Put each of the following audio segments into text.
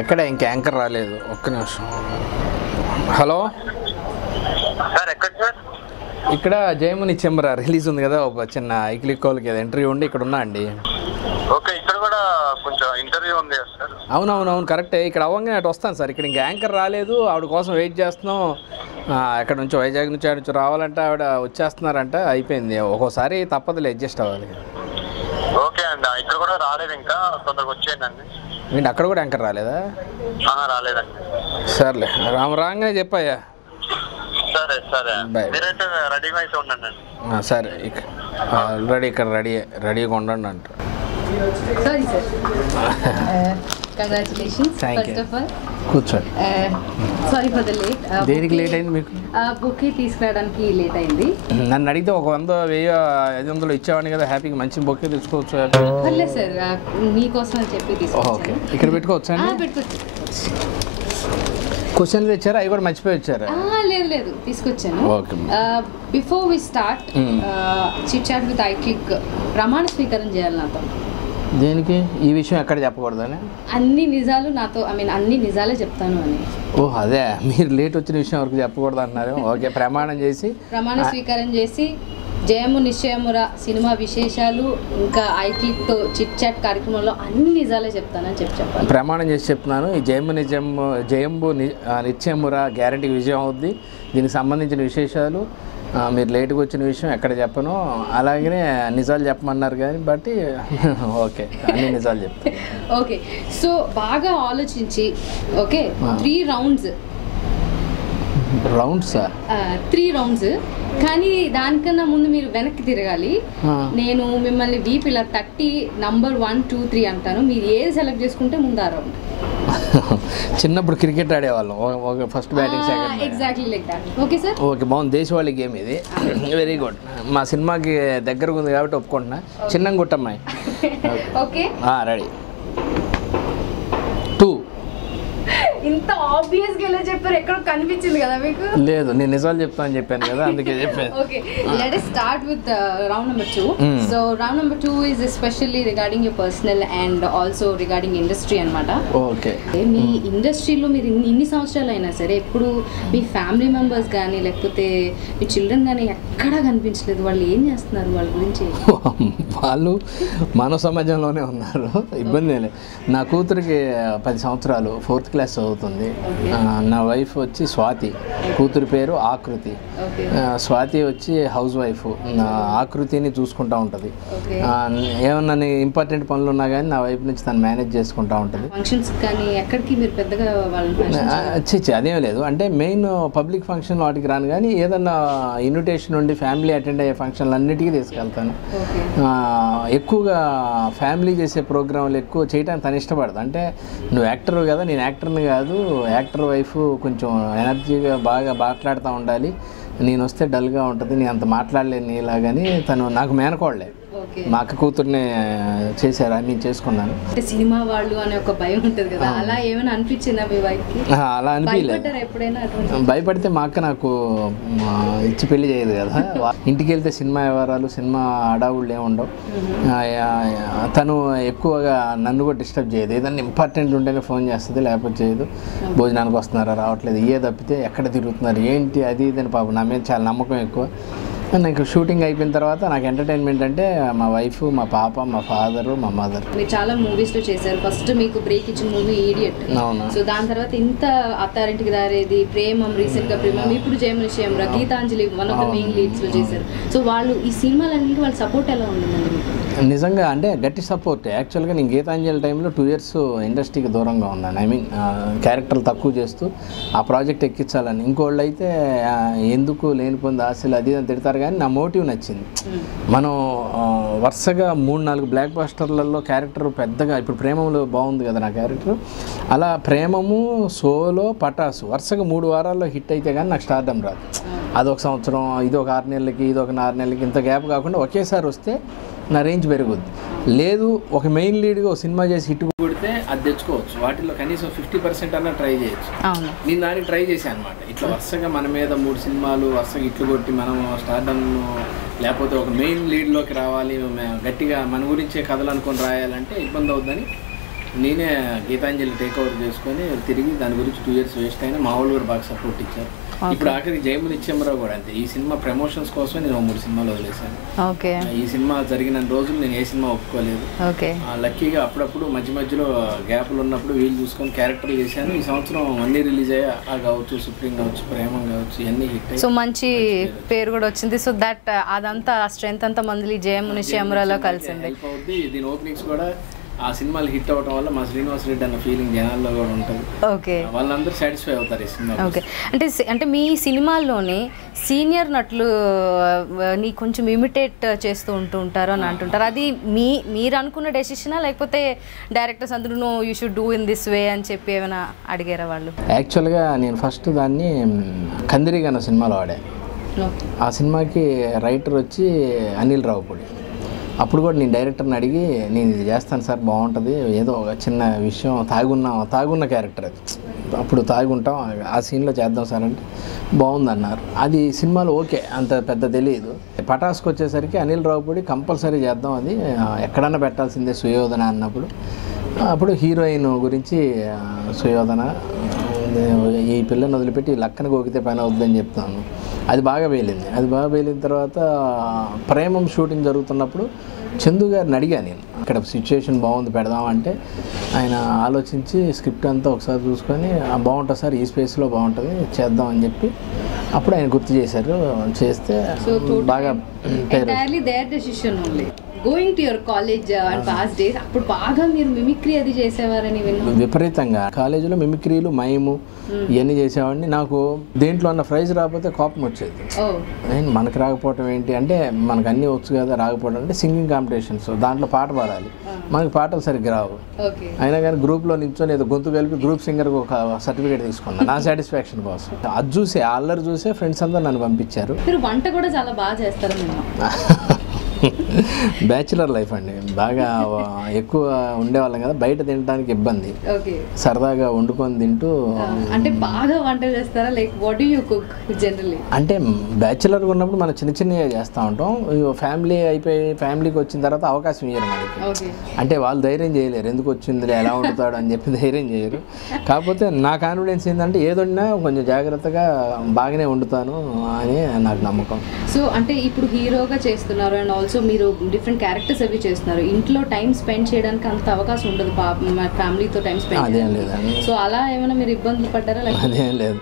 ఎక్కడ ఇంక యాంకర్ రాలేదు, ఒక్క నిమిషం. హలో సార్, ఎక్కడ సార్? ఇక్కడ జయముని చెంబరా రిలీజ్ ఉంది కదా, ఒక చిన్న ఐక్లికోల్కి ఇంటర్వ్యూ ఉండి ఇక్కడ ఉన్నా అండి. ఓకే, ఇక్కడ కూడా కొంచెం ఇంటర్వ్యూ ఉంది సార్. అవునవునవును కరెక్టే. ఇక్కడ అవ్వగానే అటు వస్తాను సార్. ఇక్కడ ఇంకా యాంకర్ రాలేదు, ఆవిడ కోసం వెయిట్ చేస్తున్నాం. ఎక్కడ నుంచో వైజాగ్ నుంచి ఆడ నుంచి రావాలంటే ఆవిడ వచ్చేస్తున్నారంట. అయిపోయింది, ఒక్కోసారి తప్పదులే, అడ్జస్ట్ అవ్వాలి. ఓకే అండి, ఇక్కడ కూడా రాలేదు, ఇంకా తొందరగా వచ్చేయండి. ఏంటి అక్కడ కూడా యాంకర్ రాలేదా? రాలేదండి. సర్లే, రాగానే చెప్పాయా. సరే సరే, మీరైతే రెడీగా అయితే ఉండండి. సరే, ఆల్రెడీ ఇక్కడ రెడీగా ఉండండి అంట. Sorry sir. Congratulations. First of all. కూర్చోండి. Sorry for the late. దేనికి లేట్ అయింది మీకు? బొకే తీసుకురావడానికి లేట్ అయింది. నన్ను అడిగితే 100, 1000, 500 ఇచ్చేవాడిని కదా, హ్యాపీగా మంచి బొకే తెచ్చుకోవచ్చు. పర్లేదు సార్, మీకోసం అని చెప్పి తీసుకొచ్చాను. ఓకే, ఇక్కడ పెట్టుకోవచ్చా అండి? పెట్టుకోవచ్చు. క్వశ్చన్లు తెచ్చారా? అవి కూడా మర్చిపోయి వచ్చారా? లేదు తీసుకొచ్చాను. Okay. Before we start chit chat with iClick, ప్రమాణ స్వీకారం చేయాలి నాతో. దేనికి? ఈ విషయం ఎక్కడ చెప్పకూడదని? అన్ని నిజాలు నాతో, అన్ని నిజాలే చెప్తాను అని. ఓహ్, అదే మీరు లేట్ వచ్చిన విషయం వరకు చెప్పకూడదు అన్నారు. ఓకే, ప్రమాణ స్వీకారం చేసి జయము నిశ్చయమురా సినిమా విశేషాలు, ఇంకా ఐక్లిక్తో చిట్ చాట్ కార్యక్రమంలో అన్ని నిజాలే చెప్తానని చెప్పాలి. ప్రమాణం చేసి చెప్తున్నాను. ఈ జయంబు నిశ్చయమురా గ్యారంటీ విజయం అవుద్ది. దీనికి సంబంధించిన విశేషాలు మీరు లేట్గా వచ్చిన విషయం ఎక్కడ చెప్పను. అలాగనే నిజాలు చెప్పమన్నారు కానీ బట్టి ఓకే, అన్ని నిజాలు చెప్తాను. ఓకే, సో బాగా ఆలోచించి ఓకే 3 రౌండ్స్, కానీ దానికన్నా ముందు మీరు వెనక్కి తిరగాలి. నేను మిమ్మల్ని వీప్ ఇలా తట్టి నంబర్ 1, 2, 3 అంటాను. మీరు ఏది సెలెక్ట్ చేసుకుంటే ముందు ఆ రౌండ్. చిన్నప్పుడు క్రికెట్ ఆడేవాళ్ళం, first batting, second. Exactly like that. Okay sir. Okay, బాగుంది. దేశవాళీ గేమ్ ఇది, వెరీ గుడ్. మా సినిమాకి దగ్గరగా ఉంది కాబట్టి ఒప్పుకుంటున్నా. చిన్నంగా గుట్టమ్మాయి. Okay, ready. 2. ఇంత ఆబ్వియస్ గా ఎలా చెప్పారు? ఎక్కడ కనిపించింది కదా మీకు? లేదు, నేను నిజాలు చెప్తానని చెప్పాను కదా, అందుకే చెప్పాను. Okay, let us start with round number 2. So round number 2 is especially regarding your personal and also regarding industry అన్నమాట. ఓకే, మీ ఇండస్ట్రీలో మీరు ఇన్ని సంవత్సరాలు అయినా సరే ఎప్పుడు మీ ఫ్యామిలీ మెంబర్స్ కానీ లేకపోతే మీ చిల్డ్రన్ కానీ ఎక్కడా కనిపించలేదు. వాళ్ళు ఏం చేస్తున్నారు? వాళ్ళ గురించి? వాళ్ళు మానవ సమాజంలోనే ఉన్నారు, ఇబ్బంది లేదు. నా కూతురికి 10 సంవత్సరాలు, 4th క్లాస్ చదువుతుంది. నా వైఫ్ వచ్చి స్వాతి, కూతురి పేరు ఆకృతి. స్వాతి వచ్చి హౌస్ వైఫ్, నా ఆకృతిని చూసుకుంటూ ఉంటుంది. ఏమన్నా ఇంపార్టెంట్ పనులు ఉన్నా కానీ నా వైఫ్ నుంచి తను మేనేజ్ చేసుకుంటూ ఉంటుంది. ఫంక్షన్స్ కానీ ఎక్కడికి మీరు పెద్దగా అదేం లేదు. అంటే మెయిన్ పబ్లిక్ ఫంక్షన్ వాటికి రాను, కానీ ఏదన్నా ఇన్విటేషన్ ఉండి ఫ్యామిలీ అటెండ్ అయ్యే ఫంక్షన్లు అన్నిటికీ తీసుకెళ్తాను. ఎక్కువగా ఫ్యామిలీ చేసే ప్రోగ్రాంలు ఎక్కువ చేయడానికి తను ఇష్టపడదు. అంటే నువ్వు యాక్టర్ కదా, నేను యాక్టర్ని కాదు, యాక్టర్ వైఫ్ కొంచెం ఎనర్జీగా బాగా మాట్లాడుతూ ఉండాలి, నేను వస్తే డల్గా ఉంటుంది, నేను అంత మాట్లాడలేను నీలాగని. తను నాకు మేనకోడలే, మా అక్క కూతుర్ని చేశారు, నేను చేసుకున్నాను. సినిమా వాళ్ళు అనే ఒక భయం ఉంటుంది కదా, అలా ఏమైనా అనిపించిందా మీ వైఫ్కి? అలా అనిపించలేదు. ఎప్పుడైనా భయపడితే మా అక్క నాకు ఇచ్చి పెళ్లి చేయదు కదా. ఇంటికి వెళ్తే సినిమా వ్యవహారాలు, సినిమా అడావుళ్ళు ఏమి ఉండవు. తను ఎక్కువగా నన్ను కూడా డిస్టర్బ్ చేయదు. ఏదన్నా ఇంపార్టెంట్ ఉంటేనే ఫోన్ చేస్తుంది, లేకపోతే చేయదు. భోజనానికి వస్తున్నారా, రావట్లేదు, ఏ తప్పితే ఎక్కడ తిరుగుతున్నారు, ఏంటి అది ఇదని. పాపం నా మీద చాలా నమ్మకం ఎక్కువ. నాకు షూటింగ్ అయిపోయిన తర్వాత నాకు ఎంటర్టైన్మెంట్ అంటే మా వైఫ్, మా పాప, మా ఫాదరు, మా మదర్. మీరు చాలా మూవీస్లో చేశారు. ఫస్ట్ మీకు బ్రేక్ ఇచ్చిన మూవీ ఈడియట్. అవును. సో దాని తర్వాత ఇంత అత్తారింటికి దారేది, ప్రేమం, రీసెంట్గా ప్రేమం, ఇప్పుడు Jayamu Nischayamura, Geethanjali one of the main లీడ్స్లో చేశారు. సో వాళ్ళు ఈ సినిమాలన్నింటి వాళ్ళ సపోర్ట్ ఎలా ఉంటుందండి మీకు? నిజంగా అంటే గట్టి సపోర్ట్. యాక్చువల్గా నేను గీతాంజలి టైంలో 2 years ఇండస్ట్రీకి దూరంగా ఉన్నాను. ఐ మీన్ క్యారెక్టర్లు తక్కువ చేస్తూ ఆ ప్రాజెక్ట్ ఎక్కించాలని. ఇంకోళ్ళు అయితే ఎందుకు లేనిపోయింది ఆశలు అది అని తిడతారు, కానీ నా మోటివ్ నచ్చింది. మనం వరుసగా 3-4 బ్లాక్ బస్టర్లలో క్యారెక్టర్ పెద్దగా, ఇప్పుడు ప్రేమంలో బాగుంది కదా నా క్యారెక్టర్, అలా ప్రేమము, సోలో, పటాసు వరుసగా 3 వారాల్లో హిట్ అయితే కానీ నాకు స్టార్డమ్ రాదు. అదొక సంవత్సరం, ఇది ఒక 6 నెలలకి, ఇది ఒక 4 నెలలకి, ఇంత గ్యాప్ కాకుండా ఒకేసారి వస్తే నా రేంజ్ పెరుగుద్ది. లేదు, ఒక మెయిన్ లీడ్గా ఒక సినిమా చేసి హిట్ కొడితే అది తెచ్చుకోవచ్చు. వాటిల్లో కనీసం 50% అన్నా ట్రై చేయొచ్చు. నేను దానికి ట్రై చేశాను అనమాట. ఇట్లా వరుసగా మన మీద 3 సినిమాలు వరుసగా ఇట్లు కొట్టి మనం స్టార్డమ్, లేకపోతే ఒక మెయిన్ లీడ్లోకి రావాలి, గట్టిగా మన గురించే కథలు అనుకొని రాయాలంటే ఇబ్బంది అవుతుందని నేనే గీతాంజలి టేక్ ఓవర్ చేసుకొని తిరిగి దాని గురించి 2 years వేస్ట్ అయినా మా వాళ్ళు కూడా బాగా సపోర్ట్ ఇచ్చారు. ఇప్పుడు ఆఖరికి జయముని నిత్యమరావు కూడా అంతే. ఈ సినిమా ప్రమోషన్స్ కోసమే నేను 3 సినిమాలు వదిలేశాను. ఓకే. ఈ సినిమా జరిగిన రోజులు నేను ఏ సినిమా ఒప్పుకోలేదు. ఓకే. లక్కీగా అప్పుడప్పుడు మధ్యలో గ్యాప్లు ఉన్నప్పుడు వీలు చూసుకొని క్యారెక్టర్లు చేశాను. ఈ సంవత్సరం అన్నీ రిలీజ్ అయ్యి కావచ్చు, సుప్రీం కావచ్చు, ప్రేమం కావచ్చు, ఇవన్నీ హిట్. సో మంచి పేరు కూడా వచ్చింది. సో దట్ అదంతా స్ట్రెంత్ అంతా మంది జయముని శ్యామరాలో కలిసింది. హెల్ప్ అవుద్ది. దీని ఓపెనింగ్స్ కూడా ఆ సినిమాలు హిట్ అవడం వల్ల మా శ్రీనివాస్ రెడ్డి అన్న ఫీలింగ్ జనాల్లో కూడా ఉంటుంది. ఓకే. వాళ్ళందరూ సాటిస్ఫై అవుతారు ఈ సినిమా. ఓకే. అంటే మీ సినిమాల్లోని సీనియర్ నటులు నీ కొంచెం ఇమిటేట్ చేస్తూ ఉంటారు అని అంటుంటారు. అది మీరు అనుకున్న డెసిషనా లేకపోతే డైరెక్టర్స్ అందరూ no you should do in this way అని చెప్పి ఏమైనా అడిగారా వాళ్ళు? యాక్చువల్గా నేను ఫస్ట్ దాన్ని కందిరిగా అన్న సినిమాలో ఆడా. ఆ సినిమాకి రైటర్ వచ్చి అనిల్ రావుపూడి. అప్పుడు కూడా నేను డైరెక్టర్ని అడిగి నేను ఇది చేస్తాను సార్, బాగుంటుంది, ఏదో ఒక చిన్న విషయం తాగున్న క్యారెక్టర్ అది, అప్పుడు తాగుంటాం, ఆ సీన్లో చేద్దాం సార్ అంటే బాగుందన్నారు. అది సినిమాలో ఓకే, అంత పెద్ద తెలియదు. పటాస్కి వచ్చేసరికి అనిల్ రావుపూడి కంపల్సరీ చేద్దాం, అది ఎక్కడన్నా పెట్టాల్సిందే సుయోధన అన్నప్పుడు, అప్పుడు హీరోయిన్ గురించి సుయోధన ఈ పిల్లని వదిలిపెట్టి లక్కన గోకితే పని అవుద్దని చెప్తాను. అది బాగా పేలింది. అది బాగా పేలిన తర్వాత ప్రేమం షూటింగ్ జరుగుతున్నప్పుడు చందు గారిని అడిగా నేను, ఇక్కడ సిచ్యువేషన్ బాగుంది పెడదామంటే ఆయన ఆలోచించి స్క్రిప్ట్ అంతా ఒకసారి చూసుకొని బాగుంటుంది సార్, ఈ స్పేస్లో బాగుంటుంది చేద్దాం అని చెప్పి అప్పుడు ఆయన గుర్తు చేశారు. చేస్తే బాగా going to your college and past days, అప్పుడు బాగా మీరు మిమిక్రీ అది చేసేవారని విన్నాను. విపరీతంగా కాలేజీలో మిమిక్రీలు, మైము ఇవన్నీ చేసేవాడిని. నాకు దేంట్లో అన్న ప్రైజ్ రాకపోతే కోపం వచ్చేది. మనకు రాకపోవటం ఏంటి అంటే, మనకు అన్నీ వచ్చు కదా, రాకపోవడం అంటే సింగింగ్ కాంపిటీషన్స్, దాంట్లో పాట పాడాలి, మనకి పాటలు సరిగ్గా రావు. అయినా కానీ గ్రూప్లో నిల్చొని ఏదో గొంతు కలిపి గ్రూప్ సింగర్కి ఒక సర్టిఫికేట్ తీసుకున్నాను నా సాటిస్ఫాక్షన్ కోసం. అది చూసే అల్లరి చూసే ఫ్రెండ్స్ అందరూ నన్ను పంపించారు. మీరు వంట కూడా చాలా బాగా చేస్తారు. బ్యాచులర్ లైఫ్ అండి, బాగా ఎక్కువ ఉండేవాళ్ళం కదా, బయట తినడానికి ఇబ్బంది, సరదాగా వండుకొని తింటూ. అంటే బాగా వంట చేస్తారా? Like what do you cook generally? అంటే బ్యాచులర్గా ఉన్నప్పుడు మనం చిన్నగా చేస్తూ ఉంటాం. ఫ్యామిలీ అయిపోయి ఫ్యామిలీకి వచ్చిన తర్వాత అవకాశం ఇయ్యరు మనకి. అంటే వాళ్ళు ధైర్యం చేయలేరు, ఎందుకు వచ్చింది ఎలా వండుతాడు అని చెప్పి ధైర్యం చేయరు. కాకపోతే నా కాన్ఫిడెన్స్ ఏంటంటే ఏదొన్నా కొంచెం జాగ్రత్తగా బాగానే వండుతాను అని నాకు నమ్మకం. సో అంటే ఇప్పుడు హీరోగా చేస్తున్నారు అండ్ ఆల్సో మీరు డిఫరెంట్ క్యారెక్టర్స్ అవి చేస్తున్నారు. ఇంట్లో టైం స్పెండ్ చేయడానికి అంత అవకాశం ఉండదు, ఫ్యామిలీతో టైం స్పెండ్. అదేం లేదండి. సో అలా ఏమైనా మీరు ఇబ్బందులు పడ్డారా? అదేం లేదు.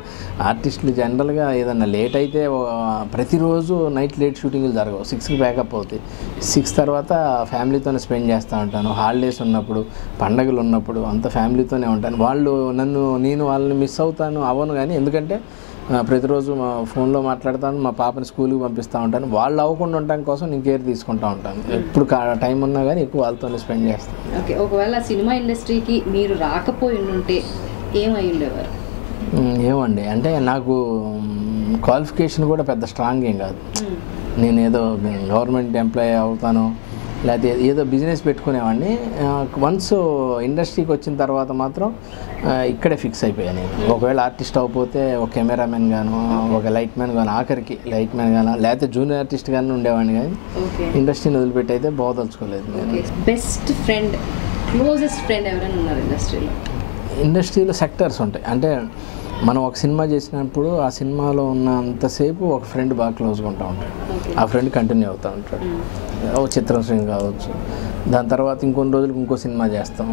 ఆర్టిస్టులు జనరల్గా ఏదన్నా లేట్ అయితే ప్రతిరోజు నైట్ లేట్ షూటింగ్లు జరగవు. 6కి బ్యాకప్ అవుతాయి. 6 తర్వాత ఫ్యామిలీతోనే స్పెండ్ చేస్తూ ఉంటాను. హాలిడేస్ ఉన్నప్పుడు, పండగలు ఉన్నప్పుడు అంత ఫ్యామిలీతోనే ఉంటాను. నేను వాళ్ళని మిస్ అవ్వను కానీ, ఎందుకంటే ప్రతిరోజు మా ఫోన్లో మాట్లాడతాను, మా పాపని స్కూల్కి పంపిస్తూ ఉంటాను. వాళ్ళు అవ్వకుండా ఉండటం కోసం నేను కేర్ తీసుకుంటూ ఉంటాను. ఎప్పుడు టైం ఉన్నా కానీ ఎక్కువ వాళ్ళతోనే స్పెండ్ చేస్తాను. ఓకే. ఒకవేళ సినిమా ఇండస్ట్రీకి మీరు రాకపోయి ఉంటే ఏమై ఉండేవారు? ఏమండి అంటే నాకు క్వాలిఫికేషన్ కూడా పెద్ద స్ట్రాంగ్ ఏం కాదు. నేను ఏదో గవర్నమెంట్ ఎంప్లాయీ అవుతాను, లేకపోతే ఏదో బిజినెస్ పెట్టుకునేవాడిని. వన్స్ ఇండస్ట్రీకి వచ్చిన తర్వాత మాత్రం ఇక్కడే ఫిక్స్ అయిపోయాను నేను. ఒకవేళ ఆర్టిస్ట్ అవ్వకపోతే ఒక కెమెరామెన్ గాను, ఒక లైట్ మ్యాన్ గాను, ఆఖరికి లైట్ మ్యాన్ గాను, లేకపోతే జూనియర్ ఆర్టిస్ట్ గాను ఉండేవాడిని. కానీ ఇండస్ట్రీని వదిలిపెట్టి అయితే బాధలుచుకోలేదు నేను. బెస్ట్ ఫ్రెండ్, క్లోజెస్ట్ ఫ్రెండ్ ఎవరైనా ఉన్నారు ఇండస్ట్రీలో? ఇండస్ట్రీలో సెక్టర్స్ ఉంటాయి. అంటే మనం ఒక సినిమా చేసినప్పుడు ఆ సినిమాలో ఉన్నంతసేపు ఒక ఫ్రెండ్ బాగా క్లోజ్గా ఉంటా ఉంటాడు, ఆ ఫ్రెండ్ కంటిన్యూ అవుతూ ఉంటాడు. ఓ చిత్రం శ్రీని కావచ్చు, దాని తర్వాత ఇంకొన్ని రోజులకు ఇంకో సినిమా చేస్తాం.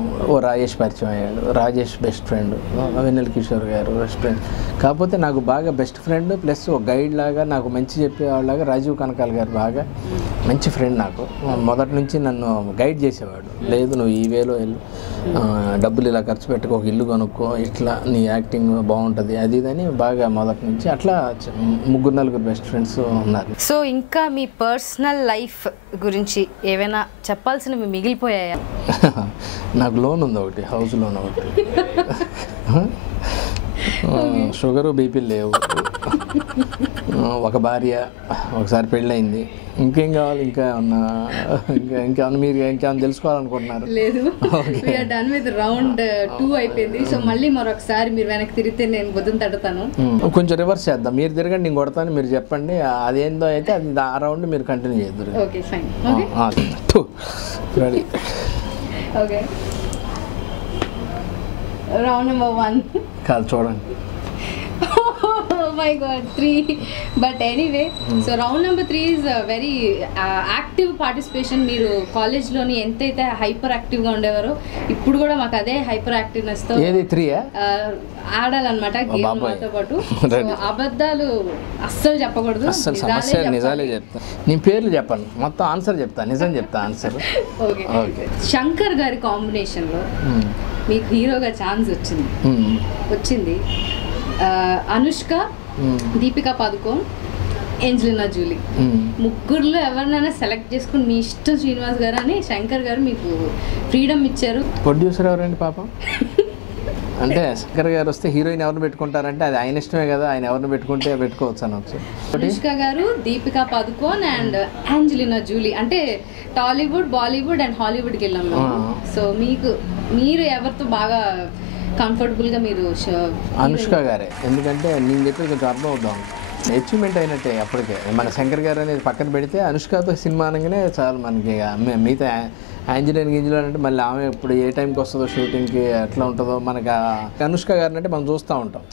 రాజేష్ పరిచయం అయ్యాడు, రాజేష్ బెస్ట్ ఫ్రెండ్. వెన్నెల కిషోర్ గారు బెస్ట్ ఫ్రెండ్. కాకపోతే నాకు బాగా బెస్ట్ ఫ్రెండ్ ప్లస్ ఒక గైడ్ లాగా, నాకు మంచి చెప్పేవాళ్ళలాగా రాజీవ్ కనకాల్ గారు బాగా మంచి ఫ్రెండ్. నాకు మొదటి నుంచి నన్ను గైడ్ చేసేవాడు. లేదు నువ్వు ఈ వేలో వెళ్ళు, డబ్బులు ఇలా ఖర్చు పెట్టుకో, ఒక ఇల్లు కొనుక్కో, ఇట్లా నీ యాక్టింగ్ బాగుంటుంది, అది ఇదని బాగా మొదటి నుంచి అట్లా 3-4 బెస్ట్ ఫ్రెండ్స్ ఉన్నారు. సో ఇంకా మీ పర్సనల్ లైఫ్ గురించి ఏమైనా చెప్పాల్సినవి మిగిలిపోయాయా? నాకు లోన్ ఉంది ఒకటి, హౌస్ లోన్ ఒకటి. షుగరు బీపీ లేవు, ఒక భార్య, ఒకసారి పెళ్ళయింది. ఇంకేం కావాలి? ఇంకేమన్నా మీరు ఇంకేమన్నా తెలుసుకోవాలనుకుంటున్నారు? లేదు, డన్ విత్ రౌండ్ 2 అయిపోయింది. సో మళ్ళీ మరొకసారి మీరు వెనక్కి తిరిగితే నేను బుద్ధం తడతాను. కొంచెం రివర్స్ చేద్దాం, మీరు తిరగండి నేను కొడతాను, మీరు చెప్పండి అదేందో అయితే అది ఆ రౌండ్ మీరు కంటిన్యూ చేద్దరు. Okay fine. Ready. Okay. Round number 1. కాదు చూడండి. Oh my god, 3. But anyway, so round number 3 is a very active participation. మీరు కాలేజ్లోని ఎంతైతే హైపర్ యాక్టివ్గా ఉండేవారో ఇప్పుడు కూడా మాకు అదే హైపర్ యాక్టివ్నెస్తో ఏది 3 ఆడాలన్నమాట గేమ్ మాతో పాటు. అబద్ధాలు అస్సలు చెప్పకూడదు, అస్సలు సమస్య నిజాలే చెప్తా. నేను పేర్లు చెప్పాను, మొత్తం ఆన్సర్ చెప్తా, నిజం చెప్తా ఆన్సర్. Okay okay. శంకర్ గారి కాంబినేషన్లో మీకు హీరోగా ఛాన్స్ వచ్చింది. అనుష్క, దీపికా పదుకోన్, ఏంజలినా జూలీ, ముగ్గురులో ఎవరినైనా సెలెక్ట్ చేసుకుని మీ ఇష్టం శ్రీనివాస్ గారు అని శంకర్ గారు మీకు ఫ్రీడమ్ ఇచ్చారు. ప్రొడ్యూసర్ ఎవరండి పాపం? అంటే శంకర్ గారు వస్తే హీరోయిన్ ఎవరిని పెట్టుకుంటారంటే అది ఆయన ఇష్టమే కదా, ఆయన ఎవరిని పెట్టుకుంటే పెట్టుకోవచ్చు అనొచ్చు. అనుష్క గారు, Deepika Padukone and Angelina Julie. అంటే టాలీవుడ్, బాలీవుడ్ అండ్ హాలీవుడ్కి వెళ్ళాం మేము. సో మీరు ఎవరితో బాగా కంఫర్టబుల్గా మీరు? అనుష్క గారే, ఎందుకంటే నేను చెప్పి కొంచెం అర్థం అవుతాం, అచీవ్మెంట్ అయినట్టే అప్పటికే. మన శంకర్ గారు అనేది పక్కన పెడితే అనుష్కతో సినిమా అనగానే చాలు మనకి. మిగతా యాంజలినా అంటే మళ్ళీ ఆమె ఇప్పుడు ఏ టైంకి వస్తుందో షూటింగ్కి ఎట్లా ఉంటుందో మనకి. అనుష్క గారిని అంటే మనం చూస్తూ ఉంటాం,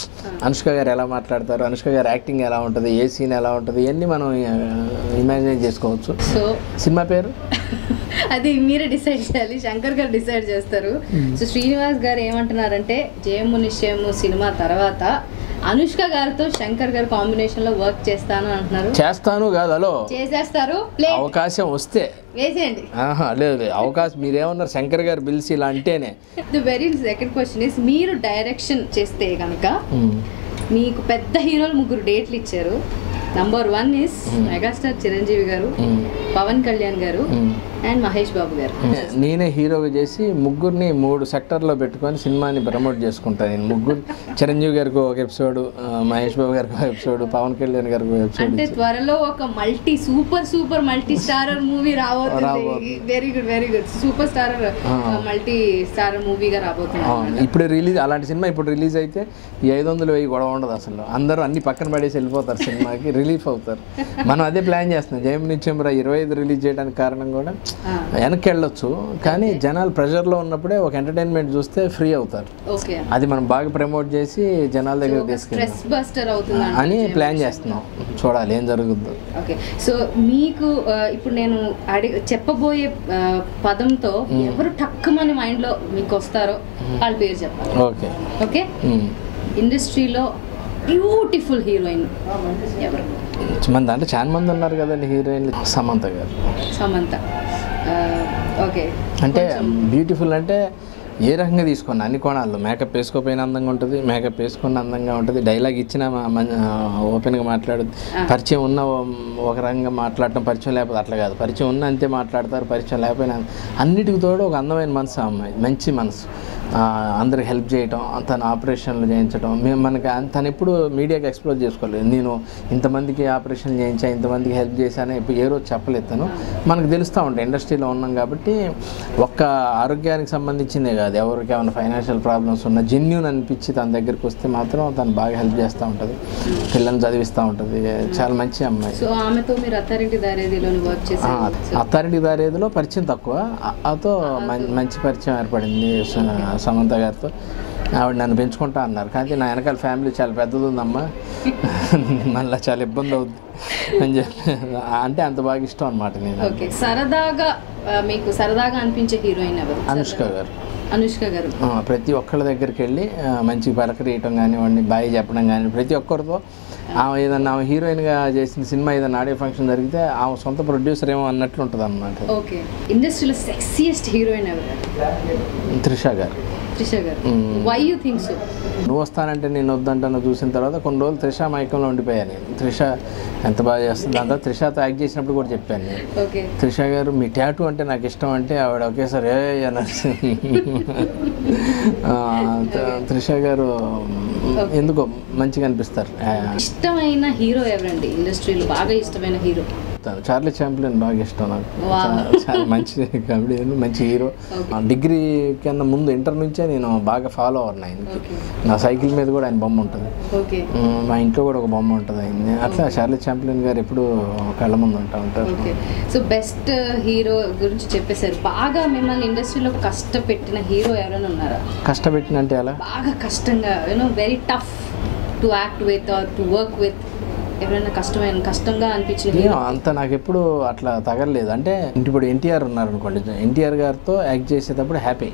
అనుష్క గారు ఎలా మాట్లాడతారు, అనుష్క గారు యాక్టింగ్ ఎలా ఉంటుంది, ఏ సీన్ ఎలా ఉంటుంది, ఇవన్నీ మనం ఇమాజిన్ చేసుకోవచ్చు. సో సినిమా పేరు అది మీరే డిసైడ్ చేయాలి, శంకర్ గారు డిసైడ్ చేస్తారు. సో శ్రీనివాస్ గారు ఏమంటున్నారంటే జయము నిశ్చయము సినిమా తర్వాత అనుష్క గారితో శంకర్ గారు కాంబినేషన్ లో వర్క్ చేస్తాను అంటున్నారు. చేస్తాను కాదు, హలో చేసేస్తారు. అవకాశం వస్తే వేసేయండి. లేదు అవకాశం మీరేమన్నారు శంకర్ గారు పిలిచి ఇలా అంటేనే. The very second question is, మీరు డైరెక్షన్ చేస్తే కనుక మీకు పెద్ద హీరోలు 3 డేట్లు ఇచ్చారు. నంబర్ 1 ఇస్ మెగాస్టార్ చిరంజీవి గారు, పవన్ కళ్యాణ్ గారు అండ్ మహేష్ బాబు గారు. నేనే హీరోగా చేసి ముగ్గురిని 3 సెక్టర్లో పెట్టుకొని సినిమాని ప్రమోట్ చేసుకుంటాను. నేను ముగ్గురు, చిరంజీవి గారికి ఒక ఎపిసోడ్, మహేష్ బాబు గారికి ఒక ఎపిసోడ్, పవన్ కళ్యాణ్ గారికి ఒక ఎపిసోడ్. అంటే త్వరలో ఒక సూపర్ మల్టీ స్టారర్ మూవీ రాబోతుంది. Very good super starrer multi starrer మూవీగా రాబోతుంది. ఇప్పుడు రిలీజ్ అలాంటి సినిమా ఇప్పుడు రిలీజ్ అయితే 500,000 గొడవ ఉండదు అసలు. అందరూ అన్ని పక్కన పడేసి వెళ్ళిపోతారు, సినిమాకి రిలీఫ్ అవుతారు. మనం అదే ప్లాన్ చేస్తున్నాం. జయం నిత్యం 25 రిలీజ్ చేయడానికి కారణం కూడా వెనక్కి వెళ్ళొచ్చు, కానీ జనాలు ప్రెషర్లో ఉన్నప్పుడే ఒక ఎంటర్టైన్మెంట్ చూస్తే ఫ్రీ అవుతారు. అది మనం బాగా ప్రమోట్ చేసి జనాల దగ్గర తీసుకెళ్ళి అని ప్లాన్ చేస్తున్నాం. చూడాలి ఏం జరుగుతుందో. ఓకే. సో మీకు ఇప్పుడు నేను చెప్పబోయే పదంతో ఎవరు టక్కుమని మైండ్లో మీకు వస్తారో వాళ్ళ పేరు చెప్పాలి. Okay okay. ఇండస్ట్రీలో బ్యూటిఫుల్ హీరోయిన్ ఎవరు? మన దాంట్లో చాలా మంది ఉన్నారు కదండి హీరోయిన్లు. సమంత గారు. సమంత. ఓకే. అంటే బ్యూటిఫుల్ అంటే ఏ రకంగా తీసుకున్నా అన్ని కోణాల్లో. మేకప్ వేసుకోపోయినా అందంగా ఉంటుంది, మేకప్ వేసుకున్న అందంగా ఉంటుంది, డైలాగ్ ఇచ్చినా ఓపెన్గా మాట్లాడుద్ది. పరిచయం ఉన్న ఒక రకంగా మాట్లాడటం, పరిచయం లేకపోతే అట్లా కాదు. పరిచయం ఉన్న అంతే మాట్లాడతారు, పరిచయం లేకపోయినా అన్నిటికి తోడు ఒక అందమైన మనసు అమ్మాయి, మంచి మనసు. అందరికి హెల్ప్ చేయటం, తన ఆపరేషన్లు చేయించడం. మనకి తను ఎప్పుడు మీడియాకి ఎక్స్ప్లోర్ చేసుకోలేదు. నేను ఇంతమందికి ఆపరేషన్ చేయించా, ఇంతమందికి హెల్ప్ చేశాను ఇప్పుడు ఏ రోజు చెప్పలేదు. తను మనకు తెలుస్తూ ఉంటాయి, ఇండస్ట్రీలో ఉన్నాం కాబట్టి. ఒక్క ఆరోగ్యానికి సంబంధించిందే కాదు, ఎవరికి ఏమైనా ఫైనాన్షియల్ ప్రాబ్లమ్స్ ఉన్నా జెన్యూన్ అనిపించి తన దగ్గరికి వస్తే మాత్రం తను బాగా హెల్ప్ చేస్తూ ఉంటుంది, పిల్లల్ని చదివిస్తూ ఉంటుంది. చాలా మంచి అమ్మాయి. సో ఆమెతో మీరు అథారిటీ దారేదిలో పరిచయం తక్కువ, అతో మంచి పరిచయం ఏర్పడింది సమంత గారితో. ఆవిడ నన్ను పెంచుకుంటా అన్నారు, కానీ నా వెనకాల ఫ్యామిలీ చాలా పెద్దది ఉందమ్మా, మళ్ళీ చాలా ఇబ్బంది అవుద్ది అని చెప్పి. అంటే అంత బాగా ఇష్టం అనమాట నేను. ఓకే. సరదాగా మీకు సరదాగా అనిపించే హీరోయిన్ ఎవరు? అనుష్క గారు. అనుష్క గారు ప్రతి ఒక్కళ్ళ దగ్గరికి వెళ్ళి మంచి పలకరీయటం కానివ్వండి, బాయ్ చెప్పడం కానివ్వండి, ప్రతి ఒక్కరితో. ఆమె ఏదన్నా ఆమె హీరోయిన్గా చేసిన సినిమా ఏదైనా ఆడియో ఫంక్షన్ జరిగితే ఆమె సొంత ప్రొడ్యూసర్ ఏమో అన్నట్లు ఉంటుంది అనమాట. ఓకే. ఇండస్ట్రీలో సెక్సియస్ట్ హీరోయిన్ ఎవరు? త్రిష గారు. త్రిష గారు. Why you think so? నువ్వు వస్తానంటే నేను వద్దంటాను చూసిన తర్వాత కొన్ని రోజులు త్రిష మైకంలో ఉండిపోయాను నేను. త్రిష ఎంత బాగా చేస్తుంది. దాంతో త్రిషతో యాక్ట్ చేసినప్పుడు కూడా చెప్పాను నేను. త్రిష గారు మీ టాటూ అంటే నాకు ఇష్టం అంటే ఆవిడ ఒకేసారి త్రిష గారు ఎందుకో మంచిగా అనిపిస్తారు. ఇష్టమైన హీరో ఎవరండి ఇండస్ట్రీలో? బాగా ఇష్టమైన హీరో చెప్తాను. చార్లీ చాప్లిన్ బాగా ఇష్టం నాకు. చాలా మంచి కమెడియన్, మంచి హీరో. డిగ్రీ కన్నా ముందు ఇంటర్ నుంచే నేను బాగా ఫాలో అవ్వను ఆయనకి. నా సైకిల్ మీద కూడా ఆయన బొమ్మ ఉంటుంది, మా ఇంట్లో కూడా ఒక బొమ్మ ఉంటుంది ఆయన. అట్లా చార్లీ చాప్లిన్ గారు ఎప్పుడు కళ్ళ ముందు ఉంటారు. సో బెస్ట్ హీరో గురించి చెప్పేశారు. బాగా మిమ్మల్ని ఇండస్ట్రీలో కష్టపెట్టిన హీరో ఎవరైనా ఉన్నారా? కష్టపెట్టిన అంటే అలా బాగా కష్టంగా, very tough to act with or to work with, ఎవరైనా కష్టంగా అనిపించింది? అంత నాకు ఎప్పుడు అట్లా తగలలేదు. అంటే ఇప్పుడు ఎన్టీఆర్ ఉన్నారు అనుకోండి, ఎన్టీఆర్ గారితో యాక్ట్ చేసేటప్పుడు హ్యాపీ,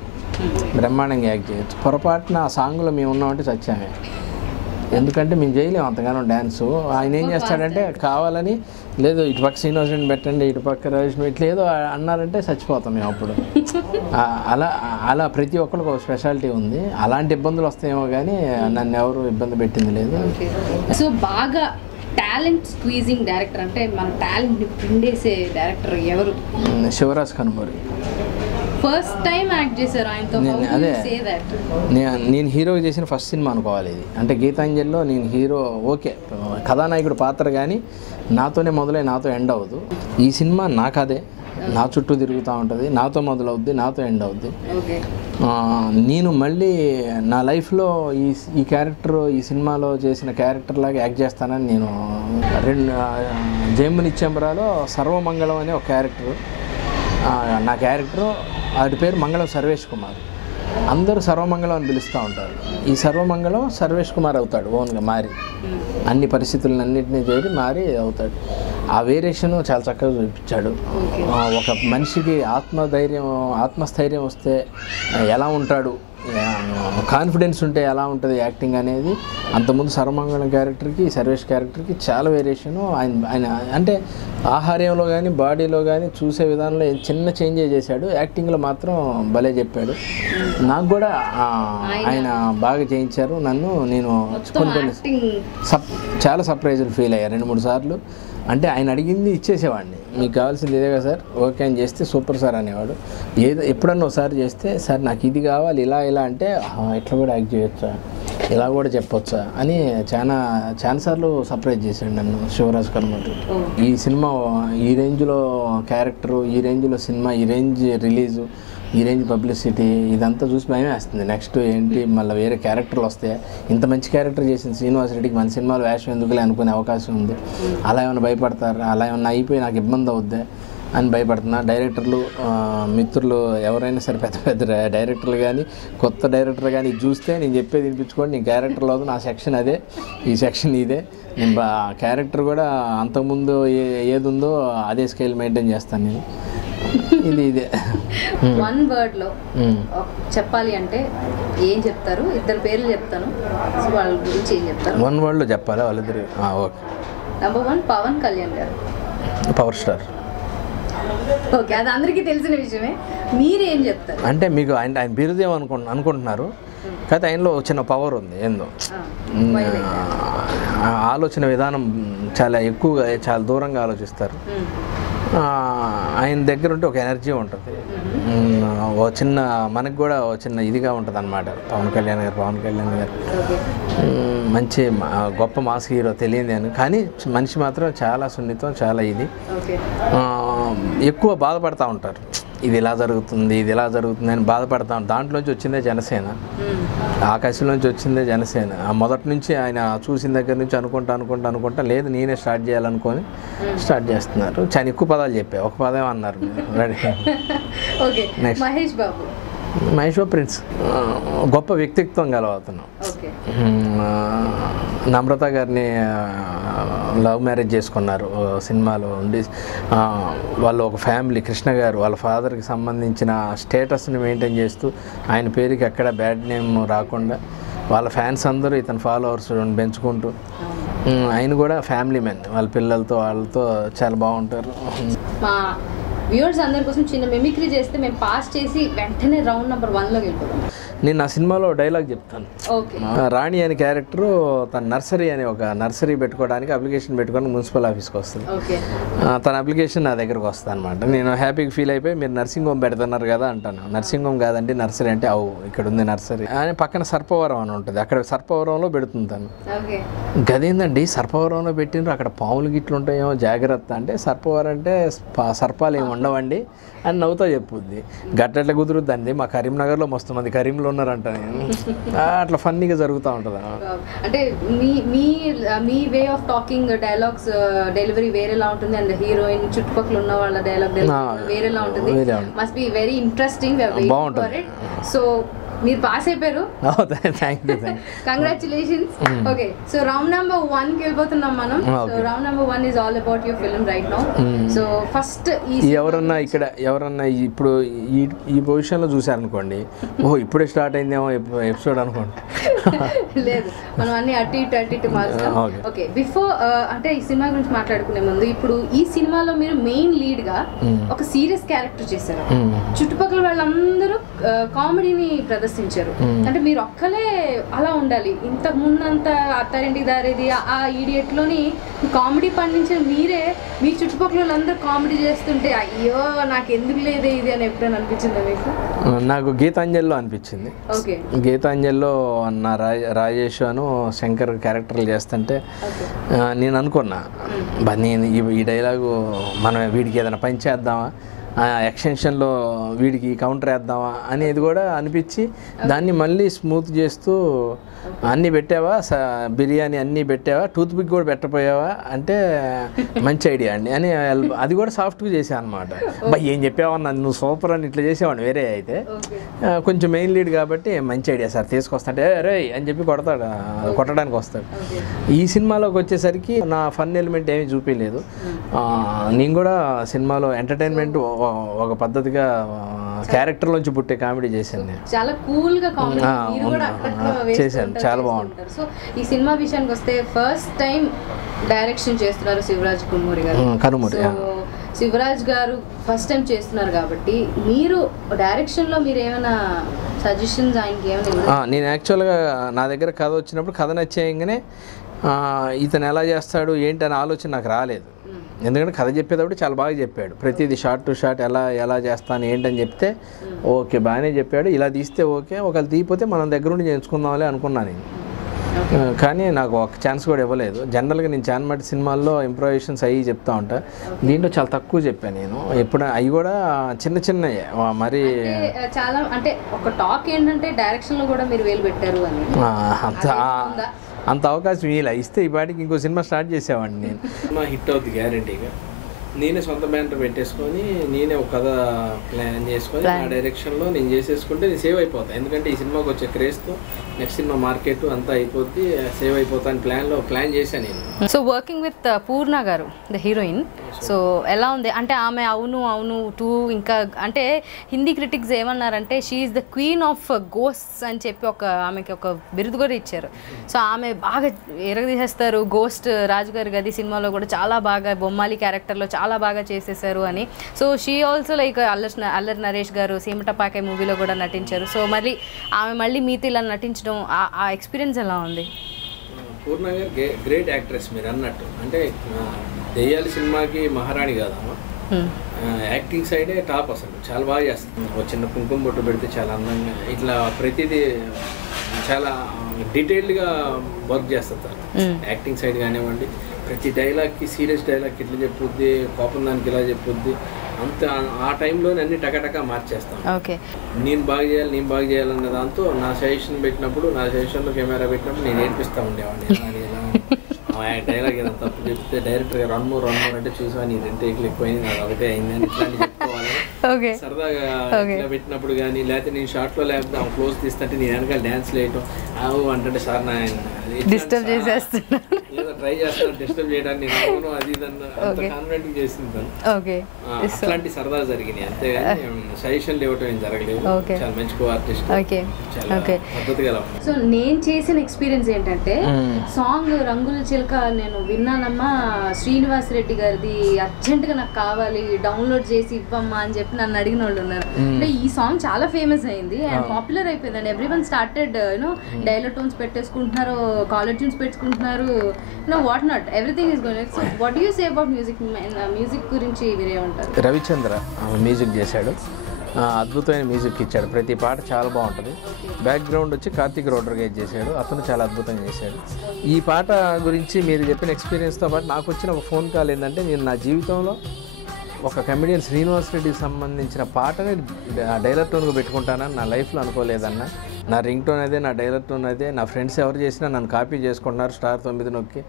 బ్రహ్మాండంగా యాక్ట్ చేయొచ్చు. పొరపాటున ఆ సాంగ్లో మేము ఉన్నామంటే చచ్చామే, ఎందుకంటే మేము చేయలేము అంతగానో డ్యాన్సు. ఆయన ఏం చేస్తాడంటే కావాలని, లేదు ఇటుపక్క శ్రీనివాసరెడ్డి పెట్టండి, ఇటుపక్క రాజేష్ ఇట్లా ఏదో అన్నారంటే చచ్చిపోతాం మేము అప్పుడు. అలా ప్రతి ఒక్కరికి ఒక స్పెషాలిటీ ఉంది. అలాంటి ఇబ్బందులు వస్తాయేమో కానీ నన్ను ఎవరు ఇబ్బంది పెట్టింది లేదు. సో బాగా టాలెంట్ స్క్వీజింగ్ డైరెక్టర్ అంటే మన టాలెంట్ని పిండేసే డైరెక్టర్ ఎవరు? Sivaraj Kanumuri. First time act చేశారు ఆయనతో. అదే నేను హీరోగా చేసిన ఫస్ట్ సినిమా అనుకోవాలి ఇది. అంటే గీతాంజలిలో నేను హీరో, ఓకే కథానాయకుడు పాత్ర, కానీ నాతోనే మొదలై నాతో ఎండ్ అవ్వదు. ఈ సినిమా నాకు అదే, నా చుట్టూ తిరుగుతూ ఉంటుంది, నాతో మొదలవుద్ది, నాతో ఎండ్ అవుద్ది. నేను మళ్ళీ నా లైఫ్లో ఈ క్యారెక్టర్, ఈ సినిమాలో చేసిన క్యారెక్టర్ లాగా యాక్ట్ చేస్తానని నేను జయముని చెంబరాలో సర్వమంగళం అనే ఒక క్యారెక్టర్, నా క్యారెక్టరు వాడి పేరు మంగళం సర్వేష్ కుమార్. అందరూ సర్వమంగళం అని పిలుస్తూ ఉంటారు. ఈ సర్వమంగళం సర్వేష్ కుమార్ అవుతాడు ఓన్గా మారి, అన్ని పరిస్థితులన్నింటినీ చేరి మారి అవుతాడు. ఆ వేరియేషన్ చాలా చక్కగా చూపించాడు. ఒక మనిషికి ఆత్మస్థైర్యం వస్తే ఎలా ఉంటాడు, కాన్ఫిడెన్స్ ఉంటే ఎలా ఉంటుంది యాక్టింగ్ అనేది. అంతకుముందు సర్వమంగళం క్యారెక్టర్కి సర్వేష్ క్యారెక్టర్కి చాలా వేరియేషను. ఆయన అంటే ఆహార్యంలో కానీ బాడీలో కానీ చూసే విధానంలో చిన్న చేంజే చేశాడు. యాక్టింగ్లో మాత్రం భలే చెప్పాడు. నాకు కూడా ఆయన బాగా చేయించారు నన్ను. నేను చాలా సర్ప్రైజ్లు ఫీల్ అయ్యా 2-3 సార్లు. అంటే ఆయన అడిగింది ఇచ్చేసేవాడిని, మీకు కావాల్సింది ఇదే కదా సార్, ఓకే అని చేస్తే సూపర్ సార్ అనేవాడు. ఎప్పుడన్నా ఒకసారి చేస్తే సార్ నాకు ఇది కావాలి ఇలా అంటే ఇట్లా కూడా యాక్ట్ చేయొచ్చా, ఇలా కూడా చెప్పొచ్చా అని చాలాసార్లు సర్ప్రైజ్ చేశాడు నన్ను శివరాజ్ కనుమూరి. ఈ సినిమా ఈ రేంజ్లో క్యారెక్టరు, ఈ రేంజ్లో సినిమా, ఈ రేంజ్ రిలీజు, ఈ రేంజ్ పబ్లిసిటీ, ఇదంతా చూసి భయమే వస్తుంది. నెక్స్ట్ ఏంటి మళ్ళీ వేరే క్యారెక్టర్లు వస్తాయి. ఇంత మంచి క్యారెక్టర్ చేసిన శ్రీనివాసరెడ్డికి మన సినిమాలో వేషం ఎందుకులే అనుకునే అవకాశం ఉంది. అలా ఏమైనా భయపడతారు, అలా ఏమన్నా అయిపోయి నాకు ఇబ్బంది అవుద్ది అని భయపడుతున్నా. డైరెక్టర్లు మిత్రులు ఎవరైనా సరే, పెద్ద డైరెక్టర్లు కానీ కొత్త డైరెక్టర్ కానీ చూస్తే నేను చెప్పేది వినిపించుకోండి, నీ క్యారెక్టర్లో నా సెక్షన్ అదే, ఈ సెక్షన్ ఇదే. నేను క్యారెక్టర్ కూడా అంతకుముందు ఏది ఉందో అదే స్కేల్ మెయింటైన్ చేస్తాను నేను. ఇదే వన్ వర్డ్లో చెప్పాలి అంటే ఏం చెప్తారు? 2 పేర్లు చెప్తాను, సో వాళ్ళ గురించి ఏం చెప్తారు? 1 వర్డ్లో చెప్పాలా వాళ్ళిద్దరు? ఓకే. నెంబర్ 1 పవన్ కళ్యాణ్ గారు, పవర్ స్టార్. ఓకే, అది అందరికీ తెలిసిన విషయమే. మీరేం చెప్తారు? అంటే మీకు ఆయన బిరుదేమో అనుకుంటున్నారు, కానీ ఆయనలో చిన్న పవర్ ఉంది. ఏందో ఆలోచన విధానం చాలా ఎక్కువగా, చాలా దూరంగా ఆలోచిస్తారు. ఆయన దగ్గర ఉంటే ఒక ఎనర్జీ ఉంటుంది, ఓ చిన్న మనకు కూడా ఓ చిన్న ఇదిగా ఉంటుంది అన్నమాట. పవన్ కళ్యాణ్ గారు మంచి గొప్ప మాస్ హీరో తెలియదు అని, కానీ మనిషి మాత్రం చాలా సున్నితం, చాలా ఇది. ఎక్కువ బాధపడతా ఉంటారు, ఇది ఇలా జరుగుతుంది అని బాధపడతా ఉంటారు. దాంట్లోంచి వచ్చిందే జనసేన, ఆకాశంలోంచి వచ్చిందే జనసేన. మొదటి నుంచి ఆయన చూసిన దగ్గర నుంచి అనుకుంటా లేదు నేనే స్టార్ట్ చేయాలనుకొని స్టార్ట్ చేస్తున్నారు. చాలా ఎక్కువ పదాలు చెప్పా, ఒక పదం అన్నారు. నెక్స్ట్ మహేష్ బాబు ప్రిన్స్, గొప్ప వ్యక్తిత్వం గలవుతున్నాం. నమ్రత గారిని లవ్ మ్యారేజ్ చేసుకున్నారు సినిమాలో ఉండి. వాళ్ళు ఒక ఫ్యామిలీ, కృష్ణ గారు వాళ్ళ ఫాదర్కి సంబంధించిన స్టేటస్ని మెయింటైన్ చేస్తూ ఆయన పేరుకి ఎక్కడ బ్యాడ్ నేమ్ రాకుండా వాళ్ళ ఫ్యాన్స్ అందరూ ఇతని ఫాలోవర్స్ పెంచుకుంటూ, ఆయన కూడా ఫ్యామిలీ మ్యాన్, వాళ్ళ పిల్లలతో వాళ్ళతో చాలా బాగుంటారు. వ్యూవర్స్ అందరి కోసం చిన్న మిమిక్రీ చేస్తే మేము పాస్ చేసి వెంటనే రౌండ్ నెంబర్ 1లోకి వెళ్ళిపోతాం. నేను నా సినిమాలో డైలాగ్ చెప్తాను. ఓకే. రాణి అనే క్యారెక్టరు తన నర్సరీ అని ఒక నర్సరీ పెట్టుకోవడానికి అప్లికేషన్ పెట్టుకొని మున్సిపల్ ఆఫీస్కి వస్తుంది. ఓకే. తన అప్లికేషన్ నా దగ్గరకు వస్తుంది అనమాట. నేను హ్యాపీగా ఫీల్ అయిపోయి మీరు నర్సింగ్ హోమ్ పెడుతున్నారు కదా అంటాను. నర్సింగ్ హోమ్ కాదండి నర్సరీ అంటే అవు ఇక్కడ ఉంది నర్సరీ అని. పక్కన సర్పవరం అని ఉంటుంది, అక్కడ సర్పవరంలో పెడుతుంది తను. ఓకే. గదేందండి సర్పవరంలో పెట్టిండ్రు అక్కడ పాములు గిట్లు ఉంటాయేమో జాగ్రత్త అంటే సర్పవరం అంటే సర్పాలు ఏమి ఉండవండి అని నవ్వుతా చెప్పుద్ది. గట్టెట్లా కుదురుద్దండి మా కరీంనగర్లో మస్తు మంది కరీంలో ఉన్నారంట. నేను అట్లా ఫన్నీగా జరుగుతూ ఉంటుంది. అంటే మీ way of talking dialogues delivery వేరేలా ఉంటుంది అండ్ హీరోయిన్ చుట్టుపక్కల ఉన్న వాళ్ళ డైలాగ్ వేరేలా ఉంటుంది. Must be very interesting. బాగుంటుంది. సో మీరు పాస్ అయిపోయారు. Thank you. Congratulations. Okay, so round number 1కి వెళ్ళిపోతున్నాం మనం. So round number 1 is all about your film right now. So first ఎవరన్నా ఇప్పుడు ఈ పొజిషన్లో చూసారనుకోండి, ఓహో ఇప్పుడే స్టార్ట్ అయిందేమో ఎపిసోడ్ అనుకోండి. లేదు, మనం అన్ని అటు ఇటు మారుస్తాం. ఓకే, బిఫోర్ అంటే ఈ సినిమా గురించి మాట్లాడుకునే ముందు, ఇప్పుడు ఈ సినిమాలో మీరు మెయిన్ లీడ్ గా ఒక సీరియస్ క్యారెక్టర్ చేశారు. చుట్టుపక్కల వాళ్ళందరూ కామెడీని ప్రదర్శించారు. అంటే మీరు ఒక్కలే అలా ఉండాలి. ఇంతకు ముందంతా అత్తారింటికి దారేది ఆ ఈడియట్ లోని కామెడీ పండించిన మీరే మీ చుట్టుపక్కల వాళ్ళందరూ కామెడీ చేస్తుంటే అయ్యో నాకు ఎందుకు లేదే ఇది అని ఎప్పుడైనా అనిపించిందా మీకు? నాకు గీతాంజలిలో అనిపించింది. ఓకే. గీతాంజలిలో నా రాజేష్ అను శంకర్ క్యారెక్టర్లు చేస్తుంటే నేను అనుకున్నా నేను ఈ డైలాగు మనం వీడికి ఏదైనా పని చేద్దామా, ఎక్స్టెన్షన్లో వీడికి కౌంటర్ వేద్దామా అనేది కూడా అనిపించి దాన్ని మళ్ళీ స్మూత్ చేస్తూ అన్నీ పెట్టావా బిర్యానీ అన్నీ పెట్టావా టూత్ పిక్ కూడా పెట్టపోయావా అంటే మంచి ఐడియా అండి అని అది కూడా సాఫ్ట్గా చేసాను అనమాట. బా ఏం చెప్పావా నువ్వు సూపర్ అని ఇట్లా చేసేవాడు. వేరే అయితే కొంచెం మెయిన్ లీడ్ కాబట్టి మంచి ఐడియా సార్ తీసుకొస్తాంటే రే అని చెప్పి కొట్టడానికి వస్తాడు. ఈ సినిమాలోకి వచ్చేసరికి నా ఫన్ ఎలిమెంట్ ఏమీ చూపించలేదు. నేను కూడా సినిమాలో ఎంటర్టైన్మెంట్ ఒక పద్ధతిగా క్యారెక్టర్లోంచి పుట్టే కామెడీ చేశాను. చాలా కూల్గా చేశాను, చాలా బాగుంటుంది. సో ఈ సినిమా విషయానికి వస్తే ఫస్ట్ టైం డైరెక్షన్ చేస్తున్నారు శివరాజ్ కుమ్మూరి గారు. శివరాజ్ గారు ఫస్ట్ టైం చేస్తున్నారు కాబట్టి మీరు డైరెక్షన్లో మీరు ఏమైనా సజెషన్స్ ఆయనకి ఏమైనా? నేను యాక్చువల్గా నా దగ్గర కథ వచ్చినప్పుడు కథ నచ్చేయంగానే ఇతను ఎలా చేస్తాడు ఏంటి అనే ఆలోచన నాకు రాలేదు. ఎందుకంటే కథ చెప్పేటప్పుడు చాలా బాగా చెప్పాడు. ప్రతిదీ షార్ట్ టు షార్ట్ ఎలా చేస్తాను ఏంటని చెప్తే ఓకే బాగానే చెప్పాడు. ఇలా తీస్తే ఓకే, ఒకవేళ తీయపోతే మనం దగ్గరుండి చేయించుకుందాంలే అనుకున్నాను నేను. కానీ నాకు ఒక ఛాన్స్ కూడా ఇవ్వలేదు. జనరల్గా నేను చాన్మటి సినిమాల్లో ఇంప్రొవైజేషన్స్ అయ్యి చెప్తా ఉంటా. దీంట్లో చాలా తక్కువ చెప్పాను నేను. ఎప్పుడు అవి కూడా చిన్నయే మరి. చాలా అంటే ఒక టాక్ ఏంటంటే డైరెక్షన్లో కూడా మీరు వేలు పెట్టారు అని అంత అవకాశం ఇలా ఇస్తే ఈ పాటికి ఇంకో సినిమా స్టార్ట్ చేసేవాడిని నేను. సినిమా హిట్ అవుతుంది గ్యారంటీగా. నేనే సొంత బ్యానర్ పెట్టేసుకొని నేనే ఒక కథ ప్లాన్ చేసుకొని ఆ డైరెక్షన్లో నేను చేసేసుకుంటే నేను సేవ్ అయిపోతాను. ఎందుకంటే ఈ సినిమాకి వచ్చే క్రేజ్తో నెక్స్ట్ సినిమా మార్కెట్ అంతా అయిపోద్ది, సేవ్ అయిపోతాను ప్లాన్ చేశాను నేను. సో వర్కింగ్ విత్ పూర్ణ గారు ద హీరోయిన్, సో ఎలా ఉంది అంటే ఆమె అవును టూ ఇంకా అంటే హిందీ క్రిటిక్స్ ఏమన్నారంటే she is the queen of ghosts అని చెప్పి ఆమెకి ఒక బిరుదు కూడా ఇచ్చారు. సో ఆమె బాగా ఎరగదీసేస్తారు. గోస్ట్ రాజుగారి గది సినిమాలో కూడా చాలా బాగా బొమ్మాలి క్యారెక్టర్లో చాలా బాగా చేసేసారు అని. So she also like Allari Naresh గారు సీమటపాకాయ మూవీలో కూడా నటించారు. సో ఆమె మళ్ళీ మీతో ఇలా నటించడం ఆ ఎక్స్పీరియన్స్ ఎలా ఉంది? పూర్ణ గారు గ్రేట్ యాక్ట్రెస్ మీరు అన్నట్టు. అంటే దెయ్యాలి సినిమాకి మహారాణి కాదమ్మా, యాక్టింగ్ సైడే టాప్. అసలు చాలా బాగా చేస్తుంది. ఒక చిన్న కుంకుమ బొట్టు పెడితే చాలా అందంగా ఇట్లా ప్రతిదీ చాలా డీటెయిల్డ్గా వర్క్ చేస్తారు. యాక్టింగ్ సైడ్ కానివ్వండి, ప్రతి డైలాగ్కి సీరియస్ డైలాగ్కి ఇట్లా చెప్పుద్ది, కోపం దానికి ఇలా చెప్పుద్ది. అంత ఆ టైంలో అన్ని టకటకా మార్చేస్తాను. నేను బాగా చేయాలన్న దాంతో నా సజెషన్లో కెమెరా పెట్టినప్పుడు నేను నేర్పిస్తూ ఉండేవాడిని. డైలాగ్ ఏదైనా తప్పు చెప్తే డైరెక్ట్గా రన్ మోర్ అంటే చూసా నీ 2 టేకులు ఎక్కువైంది, నాకు ఒకటే అయిందని ఇట్లాంటి చెప్పుకోవాలి. సరదాగా ఇట్లా పెట్టినప్పుడు కానీ లేకపోతే నేను షార్ట్లో లేకపోతే ఆమె క్లోజ్ తీస్తుంటే నేను వెనకాల డ్యాన్స్ వేయటం అంటే సార్ నా డిస్టర్బ్ చేసేస్తున్నా ఏదో ట్రై చేస్తాను డిస్టర్బ్ చేయడానికి, నేను అవును అది అంత కాన్ఫిడెంట్ చేసింది. ఓకే, అట్లాంటి సరదా జరిగినాయి అంతేగాని సజెషన్లు ఇవ్వటం ఏం జరగలేదు. చాలా మంచి కో ఆర్టిస్ట్, ఓకే ఓకే పద్ధతిగా. సో నేను చేసిన ఎక్స్పీరియన్స్ ఏంటంటే సాంగ్ రంగుల చిలక నేను విన్నానమ్మా, శ్రీనివాస్ రెడ్డి గారిది అర్జెంట్గా నాకు కావాలి డౌన్లోడ్ చేసి ఇవ్వమ్మా అని చెప్పి నన్ను అడిగిన వాళ్ళు ఉన్నారు. అంటే ఈ సాంగ్ చాలా ఫేమస్ అయింది అండ్ పాపులర్ అయిపోయింది and everyone started you know dialogue tones పెట్టేసుకుంటున్నారు, కాలర్ ట్యూన్స్ పెట్టుకుంటున్నారు, you know what not everything is going. So what do you say about music? Music గురించి మీరేమంటారు? రవిచంద్ర మ్యూజిక్ చేశాడు, అద్భుతమైన మ్యూజిక్ ఇచ్చాడు, ప్రతి పాట చాలా బాగుంటుంది. బ్యాక్గ్రౌండ్ వచ్చి కార్తీక్ రోడ్రిగేజ్ చేశాడు, అతను చాలా అద్భుతంగా చేశాడు. ఈ పాట గురించి మీరు చెప్పిన ఎక్స్పీరియన్స్తో పాటు నాకు వచ్చిన ఒక ఫోన్ కాల్ ఏంటంటే, నేను నా జీవితంలో ఒక కమెడియన్ శ్రీనివాస్ రెడ్డికి సంబంధించిన పాటని డైలాగ్ టోన్గా పెట్టుకుంటానని నా లైఫ్లో అనుకోలేదన్న. నా రింగ్ టోన్ అదే, నా డైలాగ్ టోన్ అదే, నా ఫ్రెండ్స్ ఎవరు చేసినా నన్ను కాపీ చేసుకుంటున్నారు స్టార్ 9 నొక్కి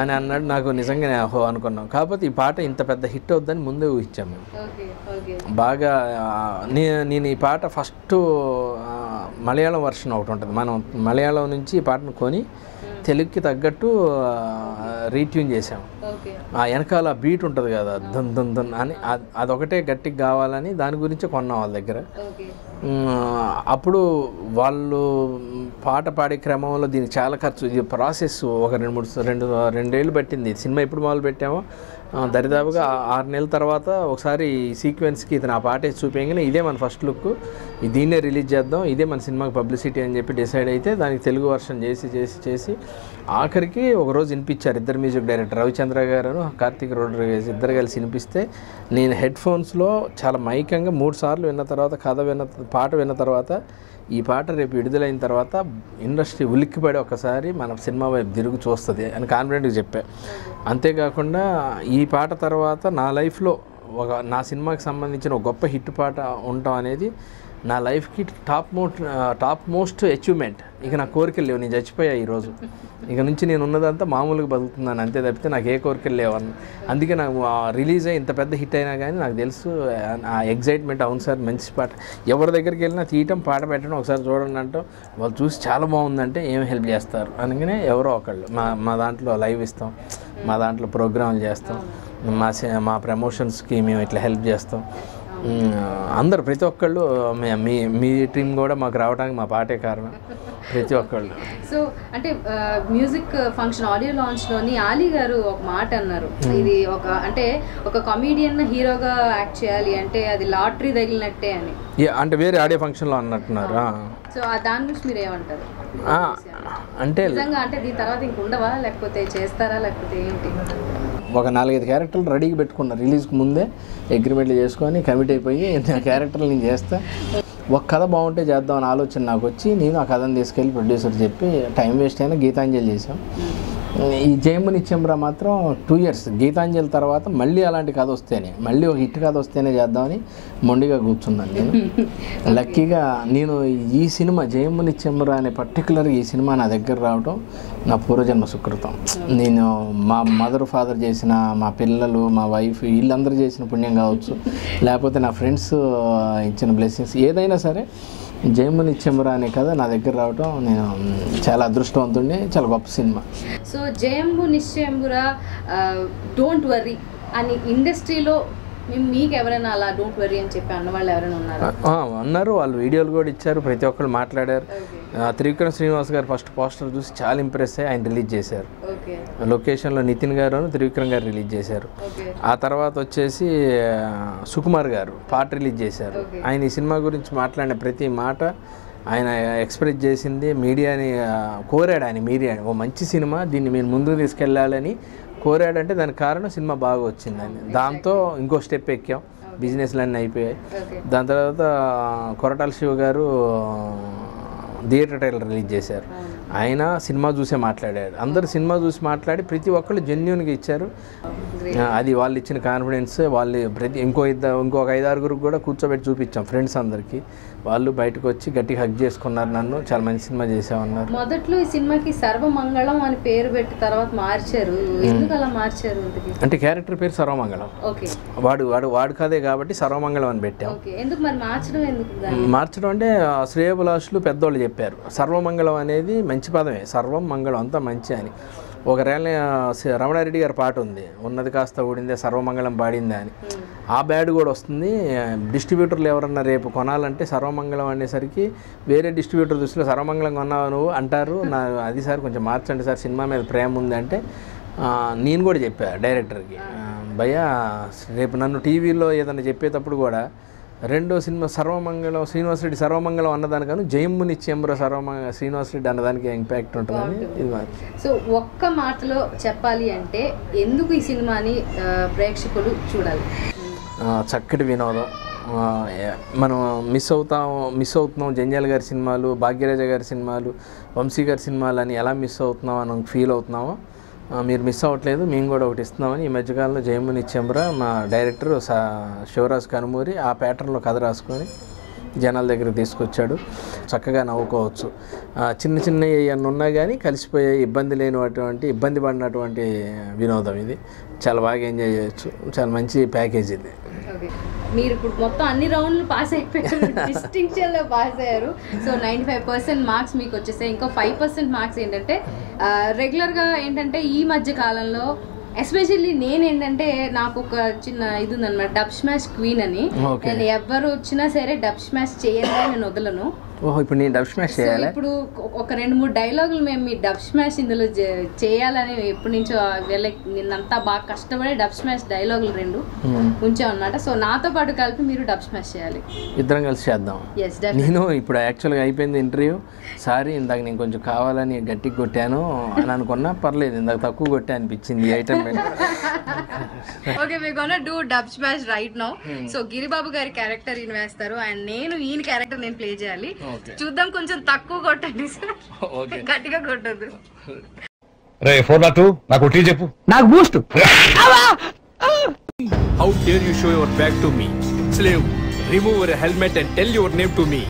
అని అన్నాడు. నాకు నిజంగా అనుకున్నాం. కాకపోతే ఈ పాట ఇంత పెద్ద హిట్ అవుద్దని ముందే ఊహించాము మేము బాగా. నేను ఈ పాట ఫస్ట్ మలయాళం వర్షన్ ఒకటి ఉంటుంది, మనం మలయాళం నుంచి ఈ పాటను కొని తెలుగుకి తగ్గట్టు రీట్యూన్ చేసాం. ఆ వెనకాల బీట్ ఉంటుంది కదా, దన్ దన్ దన్ అని, అదొకటే గట్టిగా కావాలని దాని గురించి కొన్నాం వాళ్ళ దగ్గర. అప్పుడు వాళ్ళు పాట పాడే క్రమంలో దీనికి చాలా ఖర్చు, ఇది ప్రాసెస్ ఒక 2 ఏళ్ళు పట్టింది. సినిమా ఎప్పుడు మొదలు పెట్టామో దరిదాపుగా 6 నెలల తర్వాత ఒకసారి సీక్వెన్స్కి ఇతను ఆ పాట చూపించగానే ఇదే మన ఫస్ట్ లుక్, దీన్నే రిలీజ్ చేద్దాం, ఇదే మన సినిమాకి పబ్లిసిటీ అని చెప్పి డిసైడ్ అయితే దానికి తెలుగు వర్షన్ చేసి ఆఖరికి ఒకరోజు వినిపించారు ఇద్దరు మ్యూజిక్ డైరెక్టర్ రవిచంద్ర గారు, కార్తీక్ రోడ్రిగేజ్ ఇద్దరు కలిసి వినిపిస్తే నేను హెడ్ ఫోన్స్లో చాలా మైకంగా 3 సార్లు విన్న తర్వాత పాట విన్న తర్వాత ఈ పాట రేపు విడుదలైన తర్వాత ఇండస్ట్రీ ఉలిక్కిపడి ఒకసారి మన సినిమా వైపు తిరిగి చూస్తుంది అని కాన్ఫిడెంట్గా చెప్పా. అంతేకాకుండా ఈ పాట తర్వాత నా లైఫ్లో నా సినిమాకి సంబంధించిన ఒక గొప్ప హిట్ పాట ఉండటం అనేది నా లైఫ్కి టాప్ మోస్ట్ అచీవ్మెంట్. ఇక నా కోరికలు లేవు, నేను చచ్చిపోయా ఈరోజు, ఇక నుంచి నేను ఉన్నదంతా మామూలుగా బతుకుతున్నాను అంతే తప్పితే నాకు ఏ కోరికలు లేవన్న. అందుకే నాకు రిలీజ్ అయ్యి ఇంత పెద్ద హిట్ అయినా కానీ నాకు తెలుసు ఆ ఎగ్జైట్మెంట్. అవును సార్ మంచి పాట, ఎవరి దగ్గరికి వెళ్ళినా తీయటం పాట పెట్టడం ఒకసారి చూడండి అంటాం, వాళ్ళు చూసి చాలా బాగుందంటే ఏమి హెల్ప్ చేస్తారు అనగానే ఎవరో ఒకళ్ళు మా దాంట్లో లైవ్ ఇస్తాం, మా దాంట్లో ప్రోగ్రాంలు చేస్తాం, మా ప్రమోషన్స్కి మేము ఇట్లా హెల్ప్ చేస్తాం. అందరు ప్రతి ఒక్కళ్ళు మీ టీం కూడా మాకు రావడానికి మా పాటే కారణం, ప్రతి ఒక్కళ్ళు. సో అంటే మ్యూజిక్ ఫంక్షన్ ఆడియో లాంచ్లోని ఆలీ గారు ఒక మాట అన్నారు, ఇది ఒక కామెడియన్ హీరోగా యాక్ట్ చేయాలి అంటే అది లాటరీ తగిలినట్టే అని. అంటే వేరే ఆడియో ఫంక్షన్లో అన్నట్టున్నారు. సో దాని గురించి మీరు ఏమంటారు? అంటే నిజంగా అంటే దీని తర్వాత ఇంక ఉండవా, లేకపోతే చేస్తారా, లేకపోతే ఏంటి? ఒక 4-5 క్యారెక్టర్లు రెడీగా పెట్టుకున్నా, రిలీజ్కి ముందే అగ్రిమెంట్లు చేసుకొని కమిట్ అయిపోయి నా క్యారెక్టర్లు నేను చేస్తా, ఒక కథ బాగుంటే చేద్దామని ఆలోచన నాకు వచ్చి నేను ఆ కథను తీసుకెళ్ళి ప్రొడ్యూసర్ చెప్పి టైం వేస్ట్ అయినా గీతాంజలి చేసాం. ఈ జయముని చెంబ్రా మాత్రం 2 years గీతాంజలి తర్వాత మళ్ళీ అలాంటి కథ వస్తేనే, మళ్ళీ ఒక హిట్ కథ వస్తేనే చేద్దామని మొండిగా కూర్చున్నాను నేను. లక్కీగా నేను ఈ సినిమా జయముని చెంబ్రా అనే పర్టికులర్గా ఈ సినిమా నా దగ్గర రావడం నా పూర్వజన్మ సుకృతం. నేను మా మదర్ ఫాదర్ చేసిన, మా పిల్లలు, మా వైఫ్ వీళ్ళందరూ చేసిన పుణ్యం కావచ్చు, లేకపోతే నా ఫ్రెండ్స్ ఇచ్చిన బ్లెస్సింగ్స్, ఏదైనా సరే జయముని చెంబ్రా అనే కథ నా దగ్గర రావటం నేను చాలా అదృష్టవంతుడిని. చాలా గొప్ప సినిమా. సో జయముని చెంబ్రా డోంట్ వర్రీ అని ఇండస్ట్రీలో మీకు ఎవరైనా అలా డోంట్ వర్రీ అని చెప్పి అన్నవాళ్ళు ఎవరైనా ఉన్నారు? అన్నారు, వాళ్ళు వీడియోలు కూడా ఇచ్చారు, ప్రతి ఒక్కరు మాట్లాడారు. త్రివిక్రమ్ శ్రీనివాస్ గారు ఫస్ట్ పోస్టర్ చూసి చాలా ఇంప్రెస్ అయ్యి ఆయన రిలీజ్ చేశారు. లొకేషన్లో నితిన్ గారు త్రివిక్రమ్ గారు రిలీజ్ చేశారు. ఆ తర్వాత వచ్చేసి సుకుమార్ గారు పాట రిలీజ్ చేశారు. ఆయన ఈ సినిమా గురించి మాట్లాడిన ప్రతి మాట ఆయన ఎక్స్ప్రెస్ చేసింది, మీడియాని కోరాడు. ఆయన మీడియాని ఓ మంచి సినిమా, దీన్ని మీరు ముందుకు తీసుకెళ్ళాలని కోరాడంటే దానికి కారణం సినిమా బాగా వచ్చిందని. దాంతో ఇంకో స్టెప్ ఎక్కాం, బిజినెస్లు అన్నీ అయిపోయాయి. దాని తర్వాత కొరటాల శివ గారు థియేటర్ ట్రైలర్ రిలీజ్ చేశారు. ఆయన సినిమా చూసే మాట్లాడాడు, అందరు సినిమా చూసి మాట్లాడి ప్రతి ఒక్కళ్ళు జెన్యూన్గా ఇచ్చారు. అది వాళ్ళు ఇచ్చిన కాన్ఫిడెన్స్. వాళ్ళు ఇంకొక 5-6 కూడా కూర్చోబెట్టి చూపించాం ఫ్రెండ్స్ అందరికీ. వాళ్ళు బయటకు వచ్చి గట్టిగా హగ్ చేసుకున్నారు నన్ను, చాలా మంచి సినిమా చేసామన్నారు. మొదట్లో ఈ సినిమాకి సర్వమంగళం అని పేరు పెట్టి తర్వాత మార్చారు, ఎందుకు అలా మార్చారు? అంటే క్యారెక్టర్ పేరు సర్వమంగళం, వాడు కదే కాబట్టి సర్వమంగళం అని పెట్టాం. ఎందుకు మరి మార్చడం? ఎందుకు మార్చడం అంటే శ్రేయోభిలాషులు పెద్దోళ్ళు చెప్పారు, సర్వమంగళం అనేది మంచి పదమే, సర్వం మంగళం అంతా మంచి అని. ఒక రమణారెడ్డి గారి పాట ఉంది, ఉన్నది కాస్త ఊడిందే సర్వమంగళం పాడిందే అని. ఆ బ్యాడ్ కూడా వస్తుంది. డిస్ట్రిబ్యూటర్లు ఎవరన్నా రేపు కొనాలంటే సర్వమంగళం అనేసరికి వేరే డిస్ట్రిబ్యూటర్ దృష్టిలో సర్వమంగళం కొన్నావు నువ్వు అంటారు. అది సార్ కొంచెం మార్చండి సార్, సినిమా మీద ప్రేమ ఉంది అంటే నేను కూడా చెప్పా డైరెక్టర్కి, భయ్యా రేపు నన్ను టీవీలో ఏదైనా చెప్పేటప్పుడు కూడా రెండో సినిమా సర్వమంగళం శ్రీనివాసరెడ్డి సర్వమంగళం అన్నదానికను జయమ్ముని చెంబర శ్రీనివాసరెడ్డి అన్నదానికి ఇంపాక్ట్ ఉంటుందని ఇది. సో ఒక్క మాటలో చెప్పాలి అంటే ఎందుకు ఈ సినిమాని ప్రేక్షకులు చూడాలి? చక్కటి వినోదం. మనం మిస్ అవుతున్నాం జంజాల్ గారి సినిమాలు, భాగ్యరాజ గారి సినిమాలు, వంశీ గారి సినిమాలు అని ఎలా మిస్ అవుతున్నాం అని ఫీల్ అవుతున్నామో మీరు మిస్ అవ్వట్లేదు. మేము కూడా ఒకటి ఇస్తున్నామని ఈ మధ్యకాలంలో జయముని చెంబ్ర మా డైరెక్టర్ శివరాజ్ కనుమూరి ఆ ప్యాటర్న్లో కథ రాసుకొని జనాల దగ్గర తీసుకొచ్చాడు. చక్కగా నవ్వుకోవచ్చు. చిన్న చిన్న ఏమన్నా ఉన్నా కానీ కలిసిపోయే ఇబ్బంది పడినటువంటి వినోదం ఇది. చాలా బాగా ఎంజాయ్ చేయొచ్చు. చాలా మంచి ప్యాకేజ్ ఇది. మీరు ఇప్పుడు మొత్తం అన్ని రౌండ్లు పాస్ అయిపోయారు, డిస్టింక్షన్లో పాస్ అయ్యారు. సో 95% మార్క్స్ మీకు వచ్చేసాయి. ఇంకో 5% మార్క్స్ ఏంటంటే రెగ్యులర్గా ఏంటంటే ఈ మధ్య కాలంలో ఎస్పెషల్లీ నేనేంటంటే నాకు ఒక చిన్న ఇది ఉందన్నమాట, డబ్ స్మాష్ క్వీన్ అని. నేను ఎవరు వచ్చినా సరే డబ్ స్మాష్ చేయాలని నేను వదలను. ఓహో, ఇప్పుడు నేను డబ్ స్మాష్ చేయాలి. ఇప్పుడు ఒక 2-3 డైలాగులు మేము మీ డబ్ స్మాష్ ఇందులో చేయాలని ఎప్పటి నుంచో నిన్నంతా బాగా కష్టపడి డబ్ స్మాష్ డైలాగులు 2 ఉంచామన్నమాట. సో నాతో పాటు కలిపి మీరు డబ్ స్మాష్ చేయాలి. ఇద్దరం కలిసి చేద్దాం. నేను ఇప్పుడు యాక్చువల్గా అయిపోయింది ఇంటర్వ్యూ. సారీ ఇందాక నేను కొంచెం కావాలని గట్టిగా కొట్టాను అని అనుకున్నా, పర్లేదు ఇందాక తక్కువ కొట్టా అనిపించింది ఈ item. Okay, we gonna do Dubsmash right now. So Giribabu గారి క్యారెక్టర్ ఈయన వేస్తారు అండ్ నేను ఈయన క్యారెక్టర్ నేను ప్లే చేయాలి. చూద్దాం, కొంచెం తక్కువ కొట్టండి సార్, గట్టిగా కొట్టద్దు. రే 402 నాకు టీ చెప్పు. నాకు Boost. How dare you show your back to me? Slave, remove your helmet and tell your name to me.